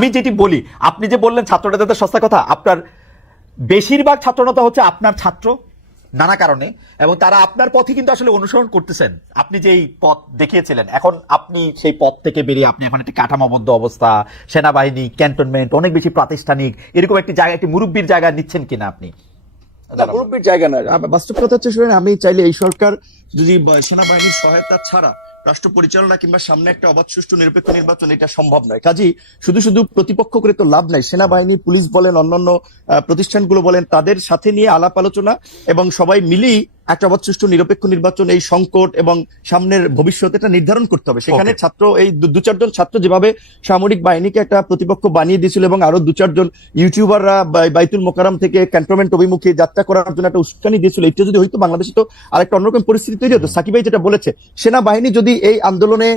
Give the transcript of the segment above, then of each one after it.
আমি যেটি বলি আপনি যে বললেন ছাত্র নেতাদের সস্তা কথা আপনার বেশিরভাগ ছাত্র নেতা হচ্ছে আপনার ছাত্র নানা কারণে এবং তারা আপনার পথে কিন্তু আসলে অনুসরণ করতেছেন। আপনি যেই পথ দেখিয়েছিলেন এখন আপনি সেই পথ থেকে বেরিয়ে আপনি এখন একটি কাঠামোবদ্ধ অবস্থা সেনাবাহিনী ক্যান্টনমেন্ট অনেক বেশি প্রাতিষ্ঠানিক এরকম একটি জায়গা একটি মুরব্বীর জায়গা নিচ্ছেন কিনা আপনি? মুরব্বীর জায়গা না বাস্তব কথা হচ্ছে শুনেন আমি চাইলে এই সরকার যদি সেনাবাহিনীর সহায়তা ছাড়া রাষ্ট্র পরিচালনা কিংবা সামনে একটা অবাধ, সুষ্ঠু, নিরপেক্ষ নির্বাচন, এটা সম্ভব নয়। কাজী, শুধু শুধু প্রতিপক্ষ করে তো লাভ নাই। সেনাবাহিনী, পুলিশ বলেন, অন্যান্য প্রতিষ্ঠানগুলো বলেন, তাদের সাথে নিয়ে আলাপ আলোচনা এবং সবাই মিলেই একটা সুষ্ঠু নিরপেক্ষ নির্বাচন এই সংকট এবং সামনের ভবিষ্যৎ এটা নির্ধারণ করতে হবে। সেখানে ছাত্র এই দু- চারজন ছাত্র যেভাবে সামরিক বাহিনীকে একটা প্রতিপক্ষ বানিয়ে দিয়েছিল এবং আরও দু চারজন ইউটিউবাররা বাই- বাইতুল মোকারাম থেকে ক্যান্টনমেন্ট অভিমুখে যাত্রা করার জন্য একটা উস্কানি দিয়েছিল এটা যদি হয়তো বাংলাদেশে তো আরেকটা অন্যরকম পরিস্থিতি তৈরি হতো। সাকিব ভাই যেটা বলেছে সেনাবাহিনী যদি এই আন্দোলনে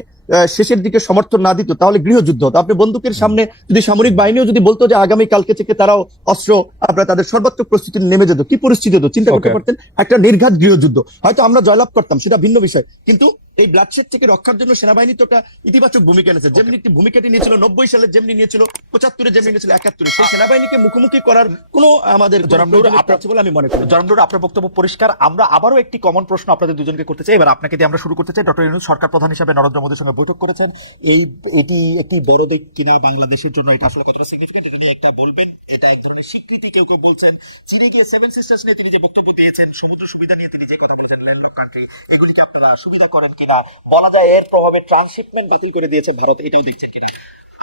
শেষের দিকে সমর্থন না দিত তাহলে গৃহযুদ্ধ হতো। আপনি বন্দুকের সামনে যদি সামরিক বাহিনীও যদি বলতো যে আগামী কালকে থেকে তারাও অস্ত্র আপনারা তাদের সর্বাত্মক প্রস্তুতি নেমে যেত কি পরিস্থিতি হতো? চিন্তা করতে পারতেন? একটা নির্ঘাত গৃহযুদ্ধ। হয়তো আমরা জয়লাভ করতাম সেটা ভিন্ন বিষয়। কিন্তু এই ব্লাডশেড থেকে রক্ষার জন্য সেনাবাহিনী তো একটা ইতিবাচক ভূমিকা নিয়েছে যেমনি একটি ভূমিকাটি নিয়েছিল নব্বই সালে যেমনি নিয়েছিল পঁচাত্তরে যেমনি নিয়েছিল একাত্তরে। সেই সেনাবাহিনীকে মুখোমুখি করার কোনো আমাদের কোনো জনাব নুর, প্রয়োজনীয়তা আপনার- বলে আমি মনে করি। না। আপনার বক্তব্য পরিষ্কার। আমরা আবারও একটি কমন প্রশ্ন আপনাদের দুজনকে করতে চাই। এবার আপনাকে দিয়ে আমরা শুরু করতে চাই। ডক্টর ইউনুস সরকার প্রধান হিসেবে নরেন্দ্র মোদীর সঙ্গে বৈঠক করেছেন। এই এটি একটি বড় দিক কিনা বাংলাদেশের জন্য এটা আসলে কতটা সিগনিফিকেন্ট এটা একটা বলবেন। এটা এক ধরনের স্বীকৃতি কেউ কেউ বলছেন চীনে গিয়ে সেভেন সিস্টার্স নিয়ে তিনি যে বক্তব্য দিয়েছেন সমুদ্র সুবিধা নিয়ে তিনি যে কথা বলেছেন ল্যান্ডলক কান্ট্রি এগুলিকে আপনারা সুবিধা করেন কিনা বলা যায় এর প্রভাবে ট্রান্সশিপমেন্ট বাতিল করে দিয়েছে ভারত এটাও দেখছেন কিনা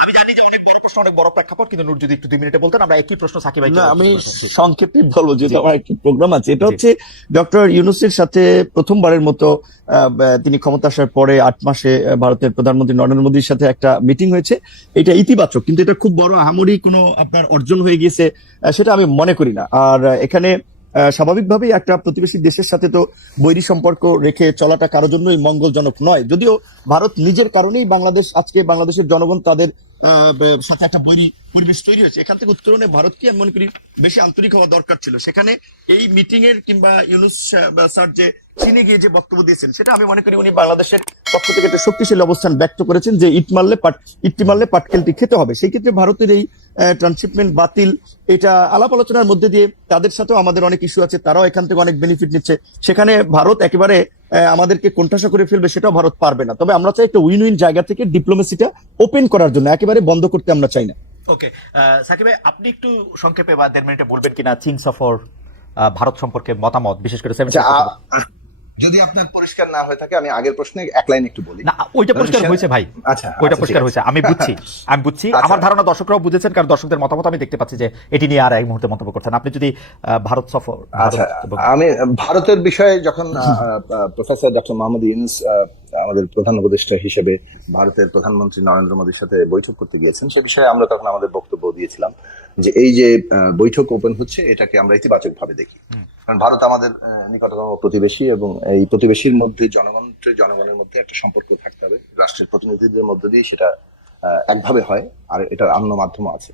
আমি জানি যে অনেক বড় প্রশ্ন অনেক বড় প্রেক্ষাপট কিন্তু নূর যদি একটু দুই মিনিটে বলতেন আমরা একই প্রশ্ন সাকিব ভাইকে না আমি সংক্ষেপে বলব যেহেতু আমার একটি প্রোগ্রাম আছে। এটা হচ্ছে ডক্টর ইউনুসের সাথে প্রথমবারের মতো তিনি ক্ষমতা আসার পরে আট মাসে ভারতের প্রধানমন্ত্রী নরেন্দ্র মোদীর সাথে একটা মিটিং হয়েছে। এটা ইতিবাচক কিন্তু এটা খুব বড় আহামরি কোনো আপনার অর্জন হয়ে গিয়েছে সেটা আমি মনে করি না। আর এখানে স্বাভাবিকভাবেই একটা প্রতিবেশী দেশের সাথে তো বৈরী সম্পর্ক রেখে চলাটা কারোর জন্যই মঙ্গলজনক নয়। যদিও ভারত নিজের কারণেই বাংলাদেশ, আজকে বাংলাদেশের জনগণ তাদের সাথে একটা বৈরী পরিবেশ তৈরি হয়েছে। এখান থেকে উত্তরণে ভারতকে আমি মনে করি বেশি আন্তরিক হওয়া দরকার ছিল। সেখানে এই মিটিং এর কিংবা ইউনুস স্যার যে চীনে গিয়ে যে বক্তব্য দিয়েছেন, সেটা আমি মনে করি উনি বাংলাদেশের পক্ষ থেকে একটা শক্তিশালী অবস্থান ব্যক্ত করেছেন যে ইট মারলে পাট, ইটটি মারলে পাটকেলটি খেতে হবে। সেই ক্ষেত্রে ভারতের এই ট্রান্সশিপমেন্ট বাতিল এটা আলাপ আলোচনার মধ্যে দিয়ে তাদের সাথেও আমাদের অনেক ইস্যু আছে তারাও এখান থেকে অনেক বেনিফিট নিচ্ছে। সেখানে ভারত একেবারে আহ, আমাদেরকে কোণঠাসা করে ফেলবে সেটাও ভারত পারবে না। তবে আমরা চাই একটা উইন উইন জায়গা থেকে ডিপ্লোমেসিটা ওপেন করার জন্য একেবারে বন্ধ করতে আমরা চাই না। ওকে সাকিব ভাই আপনি একটু সংক্ষেপে বা দেড় মিনিটে বলবেন কিনা চীন সফর আহ, ভারত সম্পর্কে মতামত বিশেষ করে যদি আপনার পরিষ্কার না হয়ে থাকে আমি আগের প্রশ্নে এক লাইন একটু বলি। না ওইটা পরিষ্কার হয়েছে ভাই। আচ্ছা ওইটা আচ্ছা, পরিষ্কার হয়েছে। আমি বুঝছি আমি বুঝছি। আচ্ছা। আমার ধারণা দর্শকরাও বুঝেছেন কারণ দর্শকদের মতামত আমি দেখতে পাচ্ছি যে এটি নিয়ে আর এক মুহূর্তে মন্তব্য করছেন। আপনি যদি ভারত সফর আচ্ছা আমি ভারতের বিষয়ে যখন প্রফেসর ডক্টর মোহাম্মদ ইউনুস আমাদের প্রধান উপদেষ্টা হিসেবে ভারতের প্রধানমন্ত্রী নরেন্দ্র মোদীর সাথে বৈঠক করতে গিয়েছেন সে বিষয়ে আমরা তখন আমাদের বক্তব্য দিয়েছিলাম যে এই যে বৈঠক ওপেন হচ্ছে এটাকে আমরা ইতিবাচক ভাবে দেখি কারণ ভারত আমাদের নিকটতম প্রতিবেশী এবং এই প্রতিবেশীর মধ্যে জনগণ জনগণের মধ্যে একটা সম্পর্ক থাকতে হবে। রাষ্ট্রের প্রতিনিধিদের মধ্য দিয়ে সেটা আহ, একভাবে হয় আর এটার অন্য মাধ্যম আছে।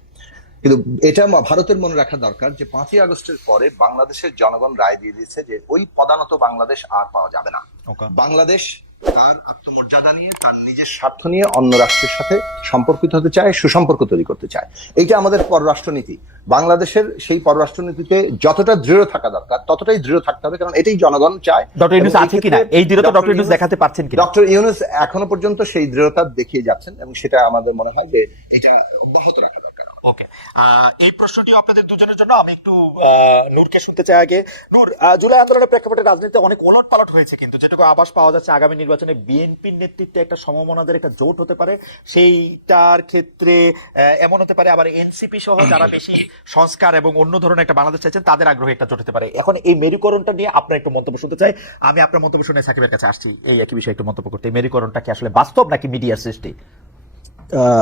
কিন্তু এটা ভারতের মনে রাখা দরকার যে পাঁচই আগস্টের পরে বাংলাদেশের জনগণ রায় দিয়ে দিয়েছে যে ওই পদানত বাংলাদেশ আর পাওয়া যাবে না। বাংলাদেশ তার আত্মমর্যাদা নিয়ে তার নিজের স্বার্থ নিয়ে অন্য রাষ্ট্রের সাথে সম্পর্কিত হতে চায় সুসম্পর্ক তৈরি করতে চায়। এইটা আমাদের পররাষ্ট্রনীতি। বাংলাদেশের সেই পররাষ্ট্রনীতিতে যতটা দৃঢ় থাকা দরকার ততটাই দৃঢ় থাকতে হবে কারণ এটাই জনগণ চায়। ডক্টর ইউনুস আছে কিনা? এই দৃঢ়তা ডক্টর ইউনুস দেখাতে পারছেন কিনা? ডক্টর ইউনুস এখনও পর্যন্ত সেই দৃঢ়তা দেখিয়ে যাচ্ছেন এবং সেটা আমাদের মনে হয় যে এটা অব্যাহত রাখা ওকে এই প্রশ্নটিও আপনাদের দুজনের জন্য আমি একটু নূরকে শুনতে চাই আগে। নূর জুলাই আন্দোলনের প্রেক্ষাপটে রাজনীতিতে অনেক ওলট পালট হয়েছে কিন্তু যেটুকু আভাস পাওয়া যাচ্ছে, আগামী নির্বাচনে বিএনপির নেতৃত্বে একটা সমমনাদের একটা জোট হতে পারে। সেইটার ক্ষেত্রে এমন হতে পারে আবার এনসিপি সহ যারা বেশি সংস্কার এবং অন্য ধরনের একটা বাংলাদেশ চাইছেন, তাদের আগ্রহে একটা জোট হতে পারে। এখন এই মেরুকরণটা নিয়ে আপনার একটু মন্তব্য শুনতে চাই। আমি আপনার মন্তব্য শুনে সাকিবের কাছে আসছি, এই একই বিষয়ে একটু মন্তব্য করতে। মেরুকরণটা কি আসলে বাস্তব নাকি মিডিয়ার সৃষ্টি?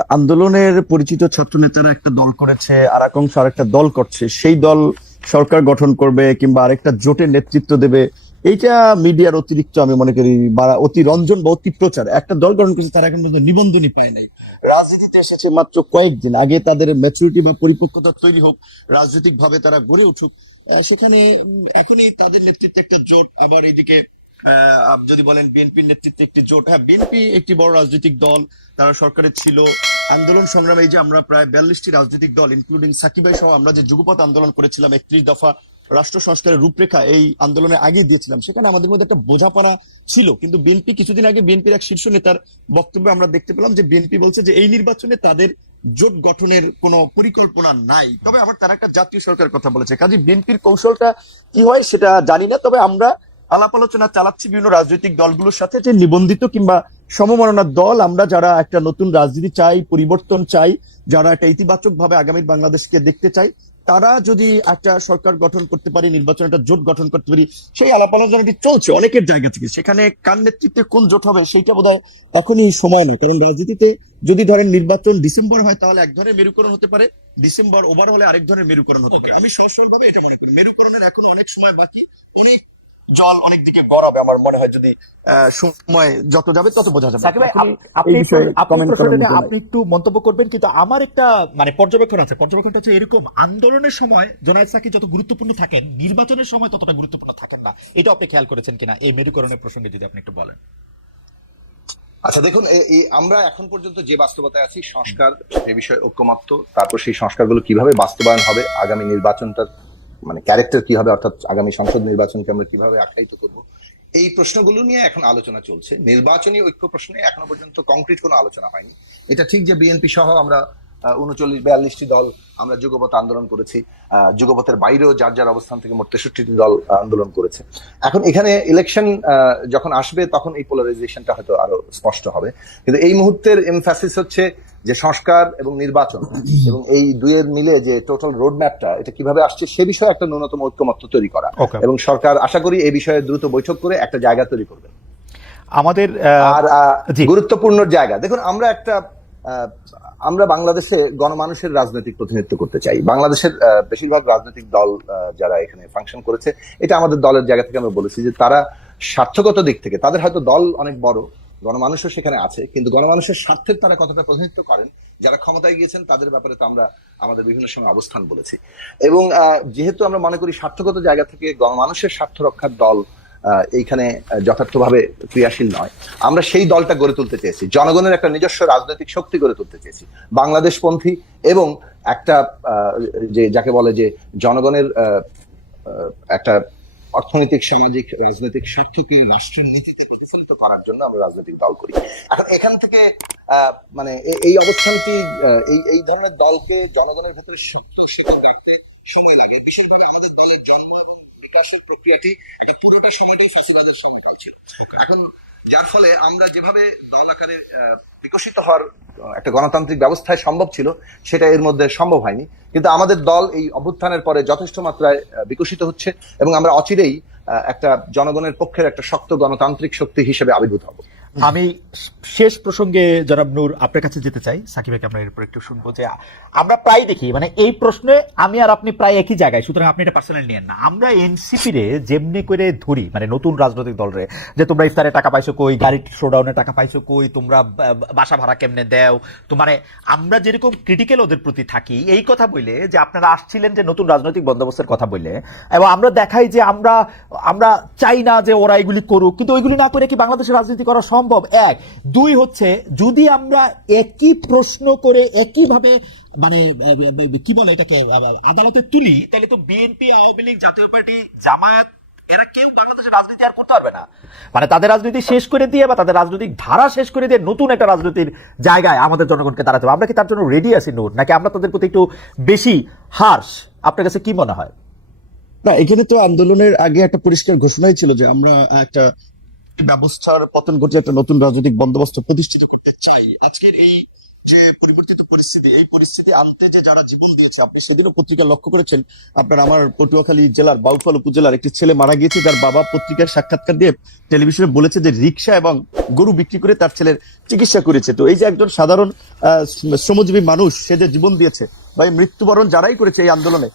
আন্দোলনের পরিচিত ছাত্র নেতারা একটা দল করেছে আর এক অংশ দল করছে সেই দল সরকার গঠন করবে কিংবা আরেকটা জোটের নেতৃত্ব দেবে এইটা মিডিয়ার অতিরিক্ত আমি মনে করি বা অতি রঞ্জন বা অতি প্রচার। একটা দল গঠন করেছে তারা এখন নিবন্ধনই পায় নাই। রাজনীতিতে এসেছে মাত্র কয়েকদিন আগে তাদের ম্যাচুরিটি বা পরিপক্কতা তৈরি হোক রাজনৈতিক ভাবে তারা গড়ে উঠুক সেখানে এখনই তাদের নেতৃত্বে একটা জোট আবার এইদিকে আহ, যদি বলেন বিএনপির নেতৃত্বে একটি জোট হ্যাঁ বিএনপি একটি বড় রাজনৈতিক দল। তারা সরকারে ছিল। আন্দোলন সংগ্রামে এই যে আমরা প্রায় বিয়াল্লিশটি রাজনৈতিক দল ইনক্লুডিং সাকিবাই সহ আমরা যে যুগপথ আন্দোলন করেছিলাম, একত্রিশ দফা রাষ্ট্র সংস্কারের রূপরেখা এই আন্দোলনে আগে দিয়েছিলাম, সেখানে আমাদের মধ্যে একটা বোঝাপড়া ছিল। কিন্তু বিএনপি কিছুদিন আগে বিএনপির এক শীর্ষ নেতার বক্তব্যে আমরা দেখতে পেলাম যে বিএনপি বলছে যে এই নির্বাচনে তাদের জোট গঠনের কোনো পরিকল্পনা নাই। তবে আবার তারা একটা জাতীয় সরকারের কথা বলেছে। কাজে বিএনপির কৌশলটা কি হয় সেটা জানি না, তবে আমরা আলাপ আলোচনা চালাচ্ছি বিভিন্ন রাজনৈতিক দলগুলোর সাথে যে নিবন্ধিত কিংবা সমমননার দল। আমরা যারা একটা নতুন রাজনীতি চাই পরিবর্তন চাই যারা একটা ইতিবাচক ভাবে আগামী বাংলাদেশকে দেখতে চাই তারা যদি একটা সরকার গঠন করতে পারি নির্বাচন একটা জোট গঠন করতে পারি সেই আলাপ আলোচনাটি চলছে অনেকের জায়গা থেকে। সেখানে কার নেতৃত্বে কোন জোট হবে সেইটা বোধ হয় এখনই সময় নয়। কারণ রাজনীতিতে যদি ধরেন নির্বাচন ডিসেম্বর হয় তাহলে এক ধরনের মেরুকরণ হতে পারে। ডিসেম্বর ওভার হলে আরেক ধরনের মেরুকরণ হতে পারে। আমি সহসরল ভাবে এটা মনে করি। মেরুকরণের এখনও অনেক সময় বাকি। অনেক জল অনেক দিকে গড়াবে আমার মনে হয় যদি আহ, সময় যত যাবে তত বোঝা যাবে। সাকিব ভাই, আপনি একটু- আপনি একটু মন্তব্য করবেন কিন্তু আমার একটা মানে পর্যবেক্ষণ আছে। পর্যবেক্ষণটা হচ্ছে এরকম আন্দোলনের সময় জোনায়েদ সাকি যত গুরুত্বপূর্ণ থাকেন নির্বাচনের সময় ততটা গুরুত্বপূর্ণ থাকেন না। এটা আপনি খেয়াল করেছেন কিনা? এই মেরুকরণের প্রসঙ্গে যদি আপনি একটু বলেন। আচ্ছা দেখুন আমরা এখন পর্যন্ত যে বাস্তবতায় আছি সংস্কার সে বিষয়ে ঐক্যমত্য তারপর সেই সংস্কারগুলো কীভাবে বাস্তবায়ন হবে আগামী নির্বাচনটার মানে ক্যারেক্টার কি হবে, অর্থাৎ আগামী সংসদ নির্বাচনকে আমরা কীভাবে আখ্যায়িত করব, এই প্রশ্নগুলো নিয়ে এখন আলোচনা চলছে। নির্বাচনী ঐক্য প্রশ্নে এখনও পর্যন্ত কংক্রিট কোনো আলোচনা হয়নি। এটা ঠিক যে বিএনপি সহ আমরা উনচল্লিশ বিয়াল্লিশটি দল আমরা যুগপথ আন্দোলন করেছি। যুগপথের বাইরেও যার যার অবস্থান থেকে মোট তেষট্টিটি দল আন্দোলন করেছে। এখন এখানে ইলেকশন যখন আসবে তখন এই পোলারাইজেশনটা হয়তো আরও স্পষ্ট হবে। কিন্তু এই মুহূর্তের এমফাসিস হচ্ছে যে সংস্কার এবং নির্বাচন এবং এই দুয়ের মিলে যে টোটাল রোড ম্যাপটা এটা কীভাবে আসছে সে বিষয়ে একটা ন্যূনতম ঐক্যমত্য তৈরি করা। এবং সরকার আশা করি এই বিষয়ে দ্রুত বৈঠক করে একটা জায়গা তৈরি করবে। আমাদের আর গুরুত্বপূর্ণ জায়গা। দেখুন আমরা একটা আমরা বাংলাদেশে গণমানুষের রাজনৈতিক প্রতিনিধিত্ব করতে চাই। বাংলাদেশের বেশিরভাগ রাজনৈতিক দল যারা এখানে ফাংশন করেছে, এটা আমাদের দলের জায়গা থেকে আমরা বলেছি যে তারা স্বার্থগত দিক থেকে, তাদের হয়তো দল অনেক বড়, গণমানুষও সেখানে আছে, কিন্তু গণমানুষের স্বার্থের তারা কতটা প্রতিনিধিত্ব করেন, যারা ক্ষমতায় গিয়েছেন, তাদের ব্যাপারে তো আমরা আমাদের বিভিন্ন সময় অবস্থান বলেছি। এবং যেহেতু আমরা মনে করি স্বার্থগত জায়গা থেকে গণমানুষের স্বার্থ রক্ষার দল এইখানে যথার্থভাবে ক্রিয়াশীল নয়। আমরা সেই দলটা গড়ে তুলতে চেয়েছি। জনগণের একটা নিজস্ব রাজনৈতিক শক্তি গড়ে তুলতে চেয়েছি। বাংলাদেশপন্থী এবং একটা যে, যাকে বলে যে, জনগণের একটা অর্থনৈতিক, সামাজিক, রাজনৈতিক স্বার্থকে রাষ্ট্রের নীতিতে প্রতিফলিত করার জন্য আমরা রাজনৈতিক দল করি। এখন এখান থেকে মানে এই অবস্থানটি এই এই ধরনের দলকে জনগণের ভেতরে সময় লাগে বিশেষ করে আমাদের দলের জন্ম এবং প্রক্রিয়াটি একটা পুরোটা সময়টাই ফ্যাসিবাদের সময়কাল ছিল। এখন যার ফলে আমরা যেভাবে দল আকারে বিকশিত হওয়ার একটা গণতান্ত্রিক ব্যবস্থায় সম্ভব ছিল সেটা এর মধ্যে সম্ভব হয়নি। কিন্তু আমাদের দল এই অভ্যুত্থানের পরে যথেষ্ট মাত্রায় বিকশিত হচ্ছে এবং আমরা অচিরেই একটা জনগণের পক্ষের একটা শক্ত গণতান্ত্রিক শক্তি হিসেবে আবির্ভূত হব। আমি শেষ প্রসঙ্গে জনাব নূর আপনার কাছে যেতে চাই। সাকিব ভাইকে আমরা এরপর একটু শুনব যে, আমরা প্রায় দেখি মানে এই প্রশ্নে আমি আর আপনি প্রায় একই জায়গায়, সুতরাং আপনি এটা পার্সোনাল নিয়েন না। আমরা এনসিপি রে যেমনি করে ধরি মানে নতুন রাজনৈতিক দল রে, যে তোমরা ইফতারে টাকা পাইছো কই গাড়ি শোডাউনে টাকা পাইছো কই, তোমরা বাসা ভাড়া কেমনে দেও, তো মানে আমরা যেরকম ক্রিটিক্যাল ওদের প্রতি থাকি, এই কথা বললে যে আপনারা আসছিলেন যে নতুন রাজনৈতিক বন্দোবস্তের কথা বললে এবং আমরা দেখাই যে আমরা আমরা চাই না যে ওরা এগুলি করুক, কিন্তু ওইগুলি না করে কি বাংলাদেশের রাজনীতি করা সম্ভব? এক। দুই হচ্ছে, যদি আমরা একই প্রশ্ন করে একইভাবে মানে কি বলে এটাকে, আদালতে তুলি, তাহলে তো বিএনপি আওয়ামী লীগ, জাতীয় পার্টি, জামায়াত, এরা কেউ বাংলাদেশের রাজনীতি আর করতে পারবে না। মানে তাদের রাজনীতি শেষ করে দিয়ে বা তাদের রাজনৈতিক ধারা শেষ করে দিয়ে নতুন একটা রাজনীতির জায়গায় আমাদের জনগণকে দাঁড়াতে আমরা কি তার জন্য রেডি আছি, নূর? নাকি আমরা তাদের প্রতি একটু বেশি হার্শ আপনার কাছে কি মনে হয়? না, এখানে তো আন্দোলনের আগে একটা পরিষ্কার ঘোষণাই ছিল যে আমরা একটা ব্যবস্থার পতন ঘটে একটা নতুন রাজনৈতিক বন্দোবস্ত প্রতিষ্ঠিত করতে চাই। আজকের এই যে পরিবর্তিত পরিস্থিতি, এই পরিস্থিতি আনতে যে যারা জীবন দিয়েছে, আপনি সেদিনও পত্রিকা লক্ষ্য করেছেন, আপনার আমার পটুয়াখালী জেলার বাউফল উপজেলার একটি ছেলে মারা গিয়েছে, যার বাবা পত্রিকার সাক্ষাৎকার দিয়ে টেলিভিশনে বলেছে যে রিক্সা এবং গরু বিক্রি করে তার ছেলের চিকিৎসা করেছে। তো এই যে একজন সাধারণ শ্রমজীবী মানুষ, সে যে জীবন দিয়েছে, বা এই মৃত্যুবরণ যারাই করেছে এই আন্দোলনে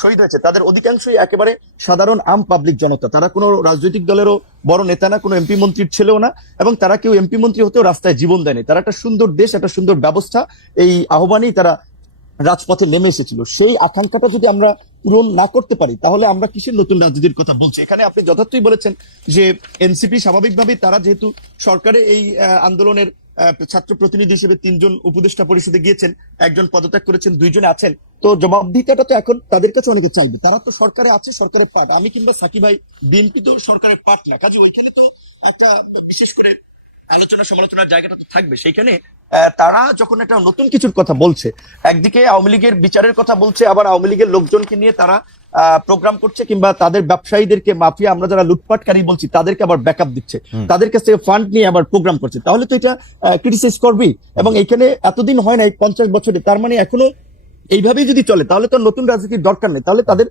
শহীদ হয়েছে। তাদের অধিকাংশই একেবারে সাধারণ আম পাবলিক জনতা। তারা কোনো রাজনৈতিক দলেরও বড় নেতা না, কোনো এমপি মন্ত্রীর ছেলেও না, এবং তারা কেউ এমপি মন্ত্রী হতেও রাস্তায় জীবন দেয়নি। তারা একটা সুন্দর দেশ, একটা সুন্দর ব্যবস্থা, এই আহ্বানেই তারা রাজপথে নেমে এসেছিল। সেই আকাঙ্ক্ষাটা যদি আমরা পূরণ না করতে পারি, তাহলে আমরা কিসের নতুন রাজনীতির কথা বলছি? এখানে আপনি যথার্থই বলেছেন যে এনসিপি স্বাভাবিকভাবেই তারা যেহেতু সরকারে এই আন্দোলনের ছাত্র প্রতিনিধি হিসেবে তিনজন উপদেষ্টা পরিষদে গিয়েছেন, একজন পদত্যাগ করেছেন, দুইজনে আছেন। তো জবাবদিহিতাটা তো এখন তাদের কাছে অনেকে চাইবে। তারা তো সরকারে আছে, সরকারের পার্ট। আমি কিংবা সাকিব ভাই, বিএনপি তো সরকারের পার্ট না। কাজে ওইখানে তো একটা বিশেষ করে আলোচনা, সমালোচনার জায়গাটা তো থাকবে। সেইখানে তারা যখন একটা নতুন কিছুর কথা বলছে, একদিকে আওয়ামী লীগের বিচারের কথা বলছে, আবার আওয়ামী লীগের লোকজনকে নিয়ে তারা প্রোগ্রাম করছে কিংবা তাদের ব্যবসায়ীদেরকে মাফিয়া আমরা যারা লুটপাটকারী বলছি তাদেরকে আবার ব্যাকআপ দিচ্ছে। তাদের কাছ থেকে ফান্ড নিয়ে আবার প্রোগ্রাম করছে। তাহলে তো এটা ক্রিটিসাইজ করবি এবং এখানে এতদিন হয় নাই পঞ্চাশ বছরে। তার মানে এখনও এইভাবেই যদি চলে তাহলে তো নতুন রাজনীতির দরকার নেই। তাহলে তাদের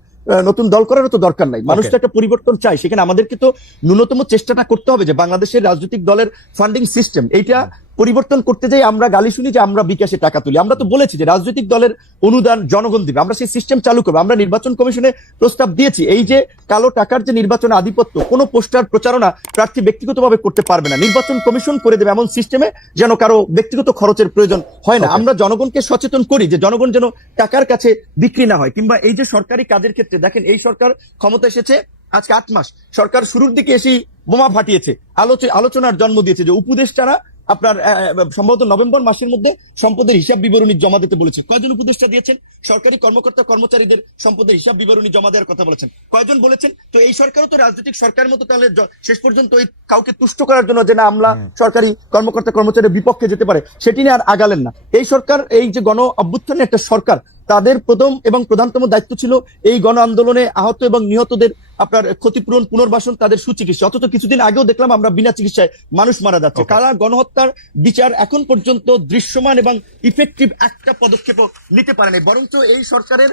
নতুন দল করারও তো দরকার নাই। মানুষ তো একটা পরিবর্তন চাই সেখানে আমাদেরকে তো ন্যূনতম চেষ্টাটা করতে হবে যে বাংলাদেশের রাজনৈতিক দলের ফান্ডিং সিস্টেম এইটা পরিবর্তন করতে যাই আমরা গালি শুনি যে আমরা বিকাশে টাকা তুলি। আমরা তো বলেছি যে রাজনৈতিক দলের অনুদান জনগণ দিবে। আমরা সেই সিস্টেম চালু করব। আমরা নির্বাচন কমিশনে প্রস্তাব দিয়েছি। এই যে কালো টাকার যে নির্বাচন আধিপত্য কোনো পোস্টার প্রচারণা প্রার্থী ব্যক্তিগতভাবে করতে পারবে না। নির্বাচন কমিশন করে দেবে এমন সিস্টেমে যেন কারও ব্যক্তিগত খরচের প্রয়োজন হয় না। আমরা জনগণকে সচেতন করি যে জনগণ যেন টাকার কাছে বিক্রি না হয়। কিংবা এই যে সরকারি কাজের ক্ষেত্রে দেখেন এই সরকার ক্ষমতা এসেছে আজকে আট মাস। সরকার শুরুর দিকে এসেই বোমা ফাটিয়েছে। আলোচ- আলোচনার জন্ম দিয়েছে যে উপদেষ্টারা আপনার আহ, আহ, সম্ভবত নভেম্বর মাসের মধ্যে সম্পদের হিসাব বিবরণী জমা দিতে বলেছে কয়জন উপদেষ্টা দিয়েছেন? সরকারি কর্মকর্তা কর্মচারীদের সম্পদের হিসাব বিবরণী জমা দেওয়ার কথা বলেছেন। কয়জন বলেছেন? তো এই সরকারও তো রাজনৈতিক সরকার মতো তাহলে শেষ পর্যন্ত ওই কাউকে তুষ্ট করার জন্য যে না আমলা সরকারি কর্মকর্তা কর্মচারীর বিপক্ষে যেতে পারে সেটি নিয়ে আর আগালেন না। এই সরকার এই যে গণ অভ্যুত্থানের একটা সরকার তাদের প্রথম এবং প্রধানতম দায়িত্ব ছিল এই গণ আন্দোলনে আহত এবং নিহতদের আপনার ক্ষতিপূরণ পুনর্বাসন তাদের সুচিকিৎসা। অথচ কিছুদিন আগেও দেখলাম আমরা বিনা চিকিৎসায় মানুষ মারা যাচ্ছে. কারা গণহত্যার বিচার এখন পর্যন্ত দৃশ্যমান এবং ইফেক্টিভ একটা পদক্ষেপও নিতে পারেনি। বরঞ্চ এই সরকারের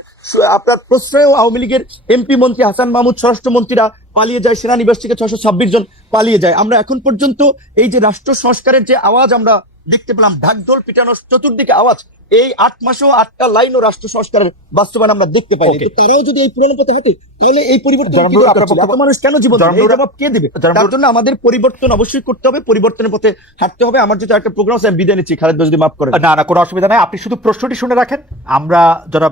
আপনার প্রশ্রয় আওয়ামী লীগের এমপি মন্ত্রী হাসান মাহমুদ স্বরাষ্ট্রমন্ত্রীরা পালিয়ে যায় সেনানিবাস থেকে ছশো ছাব্বিশ জন পালিয়ে যায়। আমরা এখন পর্যন্ত এই যে রাষ্ট্র সংস্কারের যে আওয়াজ আমরা দেখতে পেলাম ঢাকঢোল পিটানোর চতুর্দিকে আওয়াজ এই আট মাসেও আটটা লাইনও রাষ্ট্র সংস্কারের বাস্তবায়ন আমরা দেখতে পাই. তারাও যদি এই পুরনো পথে হতে তাহলে এই পরিবর্তন মানুষ কেন জীবন জবাব কে দিবে? তার জন্য আমাদের পরিবর্তন অবশ্যই করতে হবে পরিবর্তনের পথে হাঁটতে হবে। আমার যেটা একটা প্রোগ্রাম আমি বিদায় নিচ্ছি। খালেদ যদি মাফ করে না না কোনো অসুবিধা নাই। আপনি শুধু প্রশ্নটি শুনে রাখেন। আমরা যারা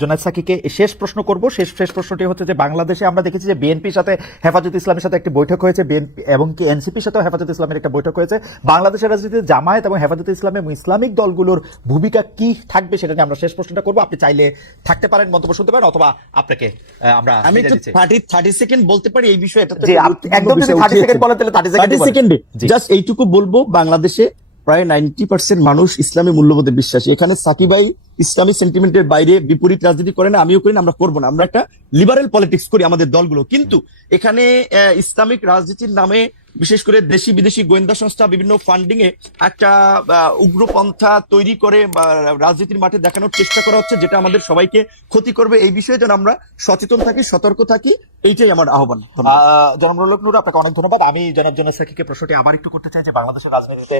জোনায়দ সাকিকে শেষ প্রশ্ন করব। শেষ শেষ প্রশ্নটি হচ্ছে যে বাংলাদেশে আমরা দেখেছি যে বিএনপির সাথে হেফাজত ইসলামের সাথে একটি বৈঠক হয়েছে। বিএনপি এবং কি এনসিপির সাথেও হেফাজত ইসলামের একটা বৈঠক হয়েছে। বাংলাদেশের রাজনীতিতে জামায়াত এবং হেফাজত ইসলাম এবং ইসলামিক দলগুলোর ভূমিকা কি থাকবে সেটা নিয়ে আমরা শেষ প্রশ্নটা করব। আপনি চাইলে থাকতে পারেন মন্তব্য শুনতে পারেন অথবা আপনাকে আমরা আমি একটু থার্টি থার্টি সেকেন্ড বলতে পারি এই বিষয়ে এটা একদম যদি বিষয় 30 উঠিয়েছেন। সেকেন্ড বলেন তাহলে 30 সেকেন্ডই 30 বলেন। সেকেন্ডে জাস্ট এইটুকু বলব বাংলাদেশে প্রায় নাইনটি পার্সেন্ট মানুষ ইসলামী মূল্যবোধে বিশ্বাসী। এখানে সাকিবাই ইসলামী সেন্টিমেন্টের বাইরে বিপরীত রাজনীতি করে না আমিও করি না আমরা করব না। আমরা একটা লিবারেল পলিটিক্স করি আমাদের দলগুলো। কিন্তু এখানে আহ, ইসলামিক রাজনীতির নামে বিশেষ করে দেশি বিদেশি গোয়েন্দা সংস্থা বিভিন্ন ফান্ডিং এ একটা উগ্রপন্থা তৈরি করে রাজনীতির মাঠে দেখানোর চেষ্টা করা হচ্ছে, যেটা আমাদের সবাইকে ক্ষতি করবে। এই বিষয়ে যেন আমরা সচেতন থাকি, সতর্ক থাকি, এইটাই আমার আহ্বান। জনাব হক আপনাকে অনেক ধন্যবাদ। আমি জনাব জনাব সাকিকে প্রশ্নটি আবার একটু করতে চাই যে, বাংলাদেশের রাজনীতিতে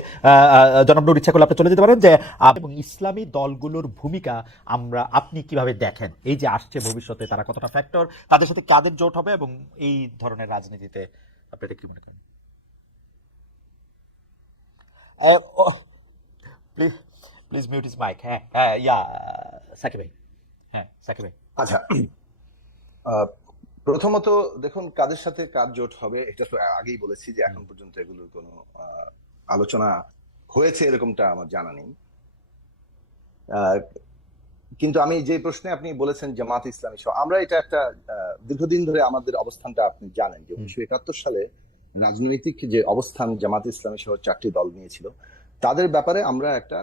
জনাব নূর ইচ্ছা করলে আপনি চলে যেতে পারেন যে এবং ইসলামী দলগুলোর ভূমিকা আমরা আপনি কীভাবে দেখেন? এই যে আসছে ভবিষ্যতে তারা কতটা ফ্যাক্টর তাদের সাথে কাদের জোট হবে এবং এই ধরনের রাজনীতিতে আপনি এটা কি মনে করেন? Please please mute is mic হ্যাঁ হ্যাঁ ইয়া সাকিব ভাই হ্যাঁ সাকিব ভাই আচ্ছা প্রথমত দেখুন কাদের সাথে কাজ জোট হবে এটা তো আগেই বলেছি যে এখন পর্যন্ত এগুলোর কোনো আলোচনা হয়েছে এরকমটা আমার জানা নেই। আহ, কিন্তু আমি যে প্রশ্নে আপনি বলেছেন জামাত ইসলামী সহ আমরা এটা একটা দীর্ঘদিন ধরে আমাদের অবস্থানটা আপনি জানেন যে উনিশশো একাত্তর সালে রাজনৈতিক যে অবস্থান জামাত ইসলামী সহ চারটি দল নিয়েছিল, তাদের ব্যাপারে আমরা একটা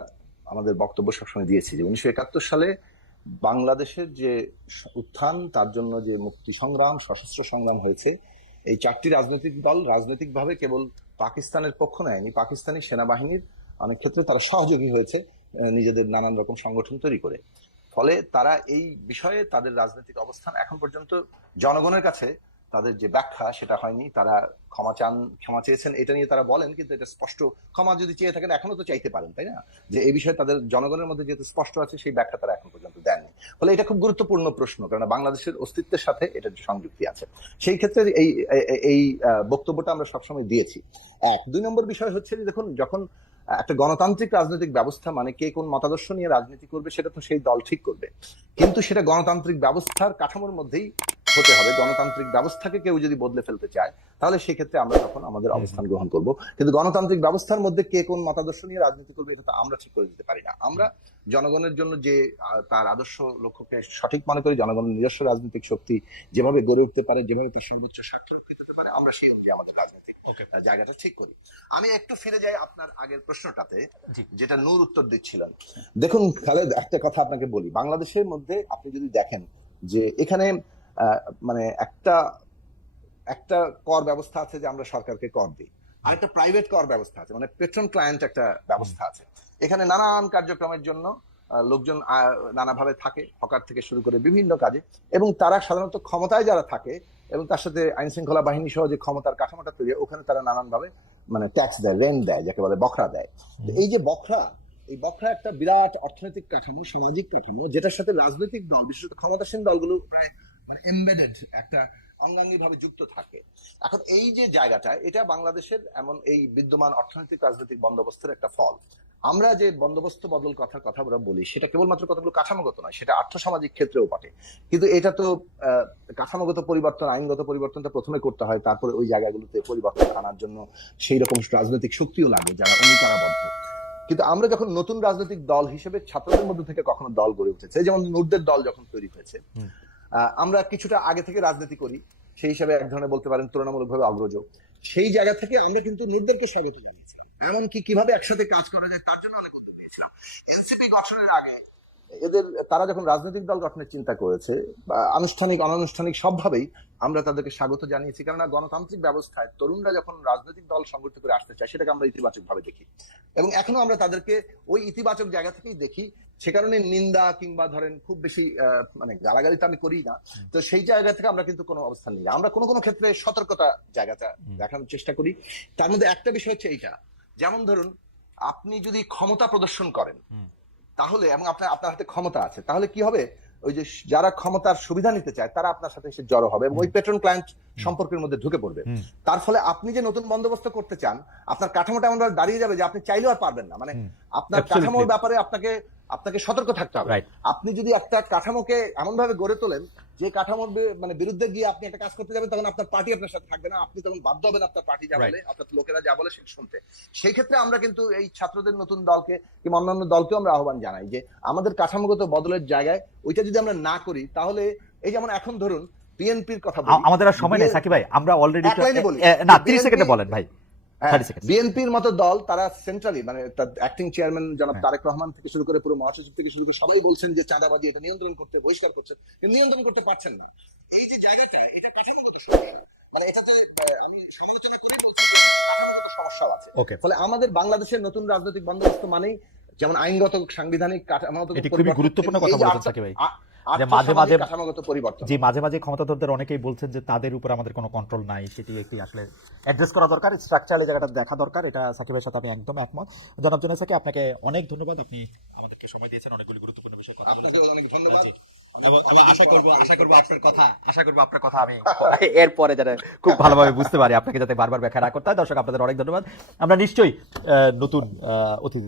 আমাদের বক্তব্য সবসময় দিয়েছি যে উনিশশো একাত্তর সালে বাংলাদেশের যে উত্থান, তার জন্য যে মুক্তি সংগ্রাম, সশস্ত্র সংগ্রাম হয়েছে, এই চারটি রাজনৈতিক দল রাজনৈতিকভাবে কেবল পাকিস্তানের পক্ষ নেয়নি, পাকিস্তানি সেনাবাহিনীর অনেক ক্ষেত্রে তারা সহযোগী হয়েছে নিজেদের নানান রকম সংগঠন তৈরি করে। ফলে তারা এই বিষয়ে তাদের রাজনৈতিক অবস্থান এখন পর্যন্ত জনগণের কাছে তাদের যে ব্যাখ্যা সেটা হয়নি, তারা ক্ষমা চান, ক্ষমা চেয়েছেন, এটা নিয়ে তারা বলেন, কিন্তু এটা স্পষ্ট। ক্ষমা যদি চেয়ে থাকেন, এখনও তো চাইতে পারেন, তাই না? যে এই বিষয়ে তাদের জনগণের মধ্যে যেহেতু স্পষ্ট আছে, সেই ব্যাখ্যা তারা এখন পর্যন্ত দেননি। ফলে এটা খুব গুরুত্বপূর্ণ প্রশ্ন কারণ বাংলাদেশের অস্তিত্বের সাথে এটার সংযুক্তি আছে। সেই ক্ষেত্রে এই, এই- বক্তব্যটা আমরা সবসময় দিয়েছি। এক, দুই নম্বর বিষয় হচ্ছে যে দেখুন, যখন একটা গণতান্ত্রিক রাজনৈতিক ব্যবস্থা মানে কে কোন মতাদর্শ নিয়ে রাজনীতি করবে, সেটা তো সেই দল ঠিক করবে। কিন্তু সেটা গণতান্ত্রিক ব্যবস্থার কাঠামোর মধ্যেই হতে হবে। গণতান্ত্রিক ব্যবস্থাকে কেউ যদি বদলে ফেলতে চায় তাহলে সেক্ষেত্রে আমরা তখন আমাদের অবস্থান গ্রহণ করব। কিন্তু গণতান্ত্রিক ব্যবস্থার মধ্যে কে কোন মতাদর্শ নিয়ে রাজনীতি করবে এটা আমরা ঠিক করে দিতে পারি না। আমরা জনগণের জন্য যে তার আদর্শ লক্ষ্যকে সঠিক মনে করি জনগণের নিজস্ব রাজনৈতিক শক্তি যেভাবে গড়ে উঠতে পারে যেভাবে সর্বোচ্চ স্বার্থ পারে আমরা সেই অঙ্কে আমাদের রাজনৈতিক জায়গাটা ঠিক করি। আমি একটু ফিরে যাই আপনার আগের প্রশ্নটাতে। যেটা নূর উত্তর দিচ্ছিলেন। দেখুন খালেদ একটা কথা আপনাকে বলি। বাংলাদেশের মধ্যে আপনি যদি দেখেন যে এখানে মানে একটা একটা কর ব্যবস্থা আছে যে আমরা সরকারকে কর দিই। আর একটা প্রাইভেট কর ব্যবস্থা আছে মানে পেট্রন ক্লায়েন্ট একটা ব্যবস্থা আছে। এখানে নানান কার্যক্রমের জন্য লোকজন নানাভাবে থাকে, হকার থেকে শুরু করে বিভিন্ন কাজে। এবং তারা সাধারণত ক্ষমতায় যারা থাকে, এবং তার সাথে আইন শৃঙ্খলা বাহিনী সহ যে ক্ষমতার কাঠামোটা তৈরি ওখানে তারা নানানভাবে মানে ট্যাক্স দেয় রেন্ট দেয়, যাকে বলে বখরা দেয়। এই যে বখরা, এই বখরা একটা বিরাট অর্থনৈতিক কাঠামো, সামাজিক কাঠামো, যেটার সাথে রাজনৈতিক দল, বিশেষত ক্ষমতাসীন দলগুলো প্রায় মানে এমবেডেড একটা অঙ্গাঙ্গি ভাবে যুক্ত থাকে। এখন এই যে জায়গাটা, এটা বাংলাদেশের এমন এই বিদ্যমান অর্থনৈতিক রাজনৈতিক বন্দোবস্তের একটা ফল। আমরা যে বন্দোবস্ত বদল কথার কথা আমরা বলি, সেটা কেবলমাত্র কতগুলো কাঠামোগত নয়, সেটা আর্থসামাজিক ক্ষেত্রেও বটে। কিন্তু এটা তো কাঠামোগত পরিবর্তন, আইনগত পরিবর্তনটা প্রথমে করতে হয়, তারপরে ওই জায়গাগুলোতে পরিবর্তন আনার জন্য সেই রকম রাজনৈতিক শক্তিও লাগে যারা অঙ্গীকারাবদ্ধ। কিন্তু আমরা যখন নতুন রাজনৈতিক দল হিসেবে ছাত্রদের মধ্যে থেকে কখনো দল গড়ে উঠেছে, যেমন নূরদের দল যখন তৈরি হয়েছে আমরা কিছুটা আগে থেকে রাজনীতি করি। সেই হিসাবে এক ধরনের বলতে পারেন তুলনামূলকভাবে অগ্রজ। সেই জায়গা থেকে আমরা কিন্তু নূরদেরকে স্বাগত জানিয়েছি। এমনকি কীভাবে একসাথে কাজ করা যায় তার জন্য অনেক উদ্যোগ নিয়েছিলাম এনসিপি গঠনের আগে এদের তারা যখন রাজনৈতিক দল গঠনের চিন্তা করেছে বা আনুষ্ঠানিক অনানুষ্ঠানিক সবভাবেই আমরা তাদেরকে স্বাগত জানিয়েছি। কেননা গণতান্ত্রিক ব্যবস্থায় তরুণরা যখন রাজনৈতিক দল সংগঠিত করে আসতে চায় সেটাকে আমরা ইতিবাচক ভাবে দেখি। এবং এখনও আমরা তাদেরকে ওই ইতিবাচক জায়গা থেকেই দেখি। সে কারণে নিন্দা কিংবা ধরেন খুব বেশি আহ, মানে গালাগালি তো আমি করি না। তো সেই জায়গা থেকে আমরা কিন্তু কোনো অবস্থান নিই আমরা কোনো কোনো ক্ষেত্রে সতর্কতা জায়গাটা দেখানোর চেষ্টা করি। তার মধ্যে একটা বিষয় হচ্ছে এইটা। যেমন ধরুন আপনি যদি ক্ষমতা প্রদর্শন করেন। তাহলে এবং আপনার আপনার হাতে ক্ষমতা আছে তাহলে কি হবে? ওই যে যারা ক্ষমতার সুবিধা নিতে চায় তারা আপনার সাথে এসে জড়ো হবে এবং ওই পেট্রন ক্লায়েন্ট সম্পর্কের মধ্যে ঢুকে পড়বে। তার ফলে আপনি যে নতুন বন্দোবস্ত করতে চান আপনার কাঠামোটা এমন ভাবে দাঁড়িয়ে যাবে যে আপনি চাইলেও আর পারবেন না। মানে আপনার কাঠামোর ব্যাপারে আপনাকে আপনাকে সতর্ক থাকতে হবে. আপনি যদি একটা কাঠামোকে এমন ভাবে গড়ে তোলেন যে কাঠামোর মানে বিরুদ্ধে গিয়ে আপনি একটা কাজ করতে যাবেন তখন আপনার পার্টি আপনার সাথে থাকবে না। আপনি তখন বাধ্য হবেন আপনার পার্টি যা বলে অর্থাৎ লোকেরা যা বলে সেটা শুনতে। সেই ক্ষেত্রে আমরা কিন্তু এই ছাত্রদের নতুন দলকে কিংবা অন্যান্য দলকেও আমরা আহ্বান জানাই যে আমাদের কাঠামোগত বদলের জায়গায় ওইটা যদি আমরা না করি তাহলে এই যেমন এখন ধরুন বিএনপির কথা আমাদের আর সময় নেই সাকিব ভাই আমরা অলরেডি না যে তিরিশ BNP সেকেন্ডে বলেন ভাই। 30. বিএনপির মতো দল তারা সেন্ট্রালি মানে অ্যাক্টিং চেয়ারম্যান জনাব হ্যাঁ। তারেক রহমান থেকে শুরু করে পুরো মহাসচিব থেকে শুরু করে সবাই বলছেন যে এটা নিয়ন্ত্রণ করতে বহিষ্কার করছেন। নিয়ন্ত্রণ করতে পারছেন না। এই যে জায়গাটা এটা কাঠামোগত সমস্যা মানে এটাতে আমি সমালোচনা করে বলছি সমস্যাও আছে। ফলে আমাদের বাংলাদেশের নতুন রাজনৈতিক বন্দোবস্ত মানেই যেমন আইনগত সাংবিধানিক কাঠামোগত খুবই গুরুত্বপূর্ণ কথা বলেছেন সাকিব ভাই। যে মাঝে মাঝে কাঠামোগত পরিবর্তন। যে মাঝে মাঝে ক্ষমতাধরদের অনেকেই বলছেন যে তাদের উপর আমাদের কোনো কন্ট্রোল নাই সেটি একটি আসলে অ্যাড্রেস করা দরকার স্ট্রাকচারাল জায়গাটা দেখা দরকার এটা সাকিবের সাথে আমি একদম একমত। জনাব সাথে আপনাকে অনেক ধন্যবাদ আপনি আমাদেরকে সময় দিয়েছেন অনেকগুলি গুরুত্বপূর্ণ বিষয় কথা বলেছেন অনেক ধন্যবাদ। আশা করব আশা করব আপনার কথা আশা করব আপনার কথা আমি এরপরে যাতে খুব ভালোভাবে বুঝতে পারি আপনাকে যাতে বারবার ব্যাখ্যা না করতে হয়। দর্শক আপনাদের অনেক ধন্যবাদ। আমরা নিশ্চয়ই আহ, নতুন আহ, অতিথি